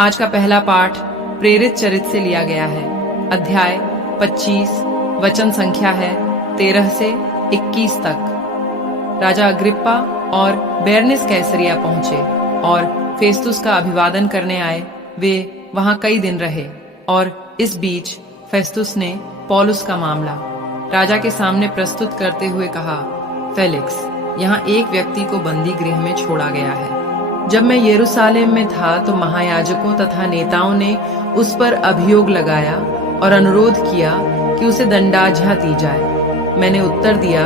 आज का पहला पाठ प्रेरित चरित से लिया गया है। अध्याय 25, वचन संख्या है 13 से 21 तक। राजा अग्रिप्पा और बेरनिस कैसरिया पहुंचे और फेस्तुस का अभिवादन करने आए। वे वहां कई दिन रहे और इस बीच फेस्तुस ने पौलुस का मामला राजा के सामने प्रस्तुत करते हुए कहा, फेलिक्स, यहाँ एक व्यक्ति को बंदी गृह में छोड़ा गया है। जब मैं यरूशलेम में था तो महायाजकों तथा नेताओं ने उस पर अभियोग लगाया और अनुरोध किया कि उसे दंडाज्ञा दी जाए। मैंने उत्तर दिया,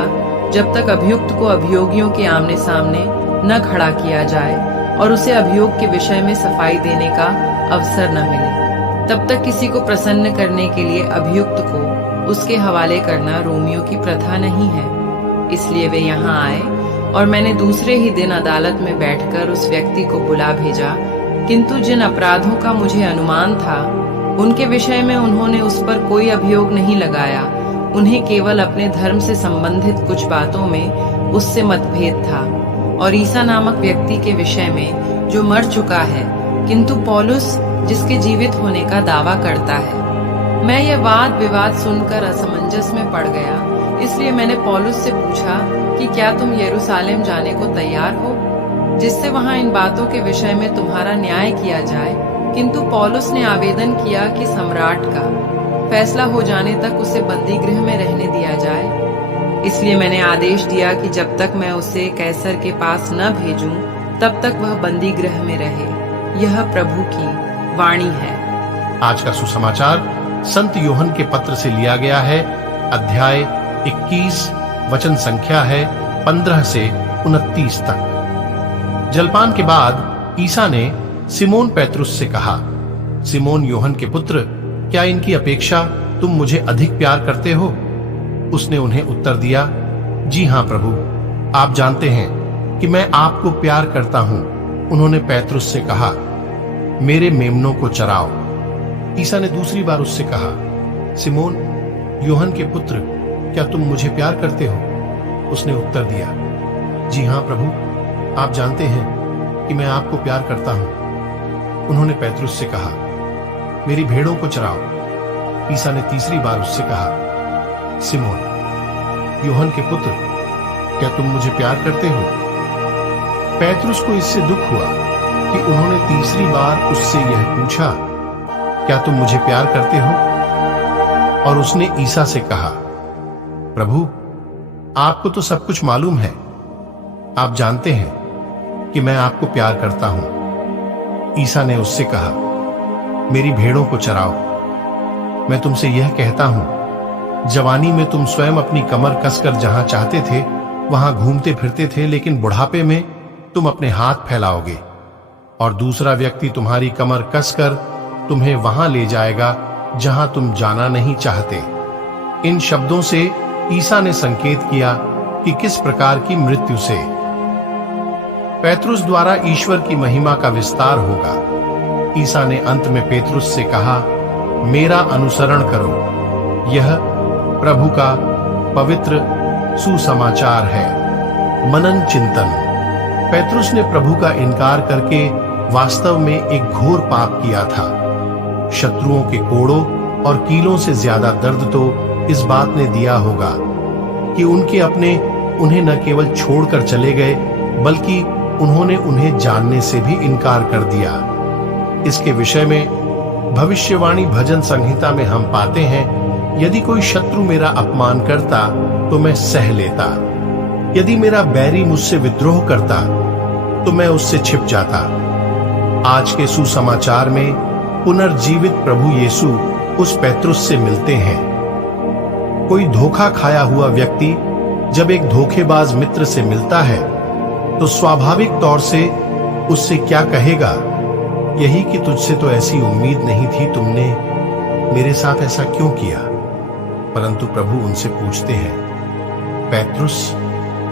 जब तक अभियुक्त को अभियोगियों के आमने सामने न खड़ा किया जाए और उसे अभियोग के विषय में सफाई देने का अवसर न मिले, तब तक किसी को प्रसन्न करने के लिए अभियुक्त को उसके हवाले करना रोमियों की प्रथा नहीं है। इसलिए वे यहाँ आए और मैंने दूसरे ही दिन अदालत में बैठकर उस व्यक्ति को बुला भेजा, किंतु जिन अपराधों का मुझे अनुमान था उनके विषय में उन्होंने उस पर कोई अभियोग नहीं लगाया। उन्हें केवल अपने धर्म से संबंधित कुछ बातों में उससे मतभेद था और ईसा नामक व्यक्ति के विषय में जो मर चुका है, किंतु पौलुस जिसके जीवित होने का दावा करता है। मैं यह वाद विवाद सुनकर असमंजस में पड़ गया। इसलिए मैंने पौलुस से पूछा कि क्या तुम यरूशलेम जाने को तैयार हो, जिससे वहां इन बातों के विषय में तुम्हारा न्याय किया जाए। किंतु पौलुस ने आवेदन किया कि सम्राट का फैसला हो जाने तक उसे बंदी गृह में रहने दिया जाए। इसलिए मैंने आदेश दिया कि जब तक मैं उसे कैसर के पास न भेजूं, तब तक वह बंदी गृह में रहे। यह प्रभु की वाणी है। आज का सुसमाचार संत यूहन्ना के पत्र से लिया गया है। अध्याय 21, वचन संख्या है 15 से 29 तक। जलपान के बाद ईसा ने सिमोन पेत्रुस से कहा, सिमोन यूहन्ना के पुत्र, क्या इनकी अपेक्षा तुम मुझे अधिक प्यार करते हो? उसने उन्हें उत्तर दिया, जी हाँ प्रभु, आप जानते हैं कि मैं आपको प्यार करता हूं। उन्होंने पेत्रुस से कहा, मेरे मेमनों को चराओ। ईसा ने दूसरी बार उससे कहा, सिमोन यूहन्ना के पुत्र, क्या तुम मुझे प्यार करते हो? उसने उत्तर दिया, जी हाँ प्रभु, आप जानते हैं कि मैं आपको प्यार करता हूं। उन्होंने पेत्रुस से कहा, मेरी भेड़ों को चराओ। ईसा ने तीसरी बार उससे कहा, सिमोन यूहन्ना के पुत्र, क्या तुम मुझे प्यार करते हो? पेत्रुस को इससे दुख हुआ कि उन्होंने तीसरी बार उससे यह पूछा, क्या तुम मुझे प्यार करते हो? और उसने ईसा से कहा, प्रभु, आपको तो सब कुछ मालूम है। आप जानते हैं कि मैं आपको प्यार करता हूं। ईसा ने उससे कहा, मेरी भेड़ों को चराओ। मैं तुमसे यह कहता हूं, जवानी में तुम स्वयं अपनी कमर कसकर जहां चाहते थे वहां घूमते फिरते थे, लेकिन बुढ़ापे में तुम अपने हाथ फैलाओगे और दूसरा व्यक्ति तुम्हारी कमर कसकर तुम्हें वहां ले जाएगा जहां तुम जाना नहीं चाहते। इन शब्दों से ईसा ने संकेत किया कि किस प्रकार की मृत्यु से पेत्रुस द्वारा ईश्वर की महिमा का विस्तार होगा। ईसा ने अंत में पेत्रुस से कहा, मेरा अनुसरण करो। यह प्रभु का पवित्र सुसमाचार है। मनन चिंतन। पेत्रुस ने प्रभु का इनकार करके वास्तव में एक घोर पाप किया था। शत्रुओं के कोड़ों और कीलों से ज्यादा दर्द तो इस बात ने दिया होगा कि उनके अपने उन्हें न केवल छोड़कर चले गए, बल्कि उन्होंने उन्हें जानने से भी इनकार कर दिया। इसके विषय में भविष्यवाणी भजन संहिता में हम पाते हैं, यदि कोई शत्रु मेरा अपमान करता तो मैं सह लेता। यदि मेरा बैरी मुझसे विद्रोह करता तो मैं उससे छिप जाता। आज के सुसमाचार में पुनर्जीवित प्रभु यीशु उस पेत्रुस से मिलते हैं। कोई धोखा खाया हुआ व्यक्ति जब एक धोखेबाज मित्र से मिलता है तो स्वाभाविक तौर से उससे क्या कहेगा, यही कि तुझसे तो ऐसी उम्मीद नहीं थी, तुमने मेरे साथ ऐसा क्यों किया? परंतु प्रभु उनसे पूछते हैं, पेत्रुस,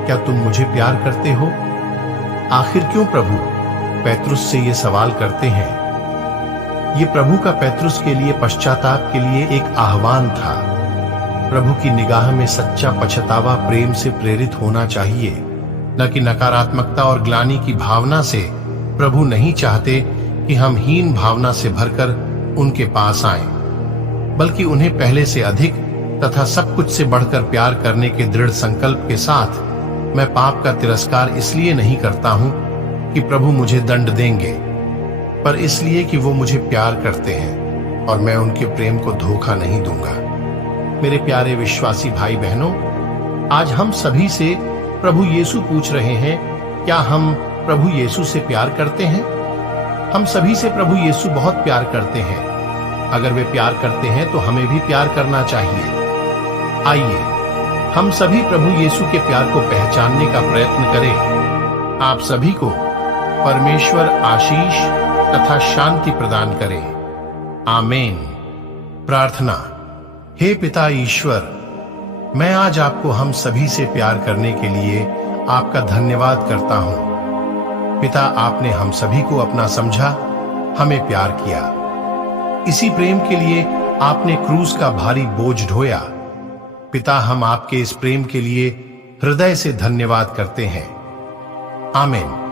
क्या तुम मुझे प्यार करते हो? आखिर क्यों प्रभु पेत्रुस से ये सवाल करते हैं? ये प्रभु का पेत्रुस के लिए पश्चाताप के लिए एक आह्वान था। प्रभु की निगाह में सच्चा पछतावा प्रेम से प्रेरित होना चाहिए, न कि नकारात्मकता और ग्लानि की भावना से। प्रभु नहीं चाहते कि हम हीन भावना से भरकर उनके पास आएं, बल्कि उन्हें पहले से अधिक तथा सब कुछ से बढ़कर प्यार करने के दृढ़ संकल्प के साथ मैं पाप का तिरस्कार इसलिए नहीं करता हूं कि प्रभु मुझे दंड देंगे, पर इसलिए कि वो मुझे प्यार करते हैं और मैं उनके प्रेम को धोखा नहीं दूंगा। मेरे प्यारे विश्वासी भाई बहनों, आज हम सभी से प्रभु यीशु पूछ रहे हैं, क्या हम प्रभु यीशु से प्यार करते हैं? हम सभी से प्रभु यीशु बहुत प्यार करते हैं। अगर वे प्यार करते हैं तो हमें भी प्यार करना चाहिए। आइए हम सभी प्रभु यीशु के प्यार को पहचानने का प्रयत्न करें। आप सभी को परमेश्वर आशीष तथा शांति प्रदान करे। आमीन। प्रार्थना। हे पिता ईश्वर, मैं आज आपको हम सभी से प्यार करने के लिए आपका धन्यवाद करता हूं। पिता, आपने हम सभी को अपना समझा, हमें प्यार किया। इसी प्रेम के लिए आपने क्रूस का भारी बोझ ढोया। पिता, हम आपके इस प्रेम के लिए हृदय से धन्यवाद करते हैं। आमीन।